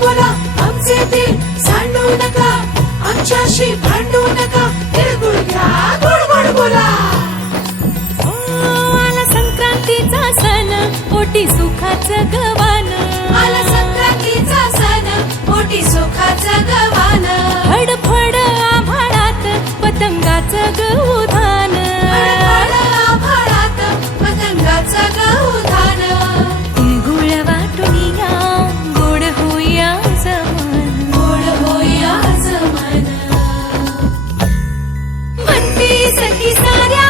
बोला आमचे दिल सांडू नका, आमच्याशी भांडू नका, तिळगुळ घ्या गोड गोड बोला. आला संक्रांतीचा सण, पोटी सुखाचं गवान. आला संक्रांतीचा सण, पोटी सुखाचं गवान. फडफड आभाळात पतंगाचं गौधान. फडफड आभाळात पतंगाचं गौधान. तिळगुळ वाटून या, गोड होईया जमान. गोड होईया जमान. म्हणती सखी साऱ्या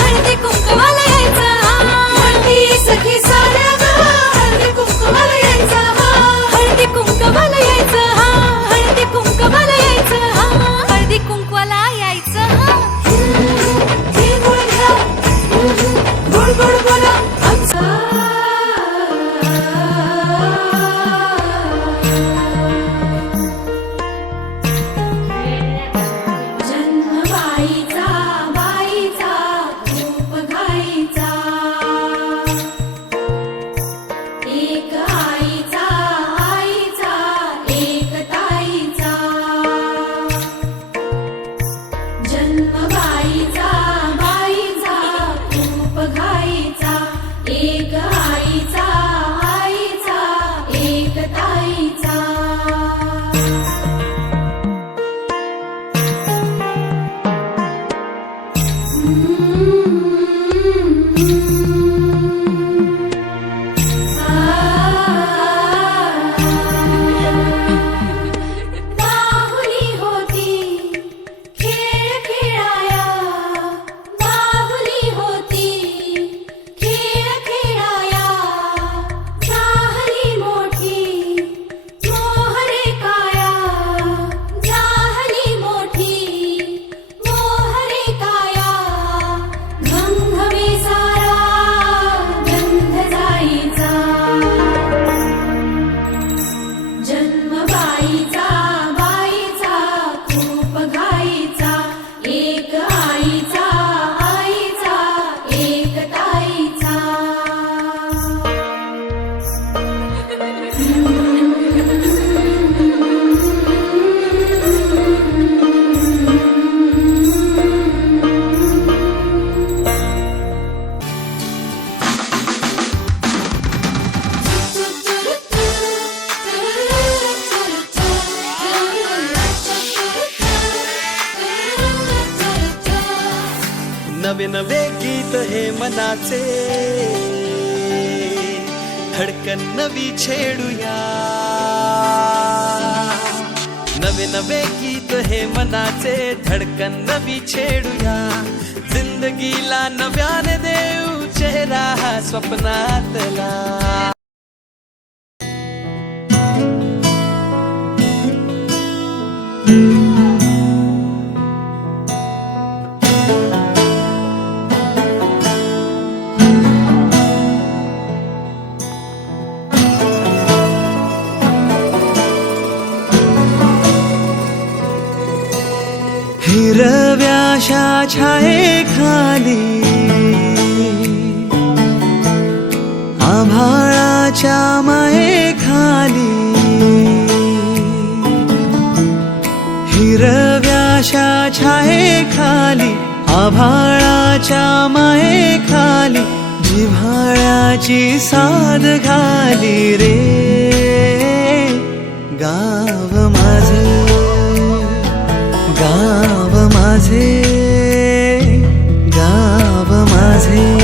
हळदी कुंकवाला यायचं. म्हणती सखी साऱ्या हळदी कुंकवाला यायचं. हळदी कुंकवाला यायचं. हळदी कुंकवाला यायचं. हळदी कुंकवाला यायचं. तिळगुळ घ्या गोड गोड बोला आमचा. जन्मबाईचा बाईचा खूप घाईचा. एक आईचा आईचा एक ताईचा. जन्मबाईचा बाईचा खूप घाईचा. एक आईचा आईचा एक ताईचा. बाहुली होती खेळ खेळाया. बाहुली होती खेळ खेळाया. झाली मोठी मोहरे काया. झाली मोठी मोहरे काया. घमघमे सारा गंध जाईचा. जन्मबाईचा बाईचा खूप घाईचा. एक आईचा आईचा एक ताईचा. नवे नवे गीत हे मनाचे, धडकन नवी छेडूया. नवे नवे गीत हे मनाचे, धडकन नवी छेडूया. जिंदगीला नव्याने देऊ चेहरा हा स्वप्नातला. हिरव्याशा छायेखाली आभाळाच्या मायेखाली. हिरव्याशा छायेखाली आभाळाच्या मायेखाली. जिव्हाळ्याची साद घाली रे गाव माझे. गाव माझे गाव माझे.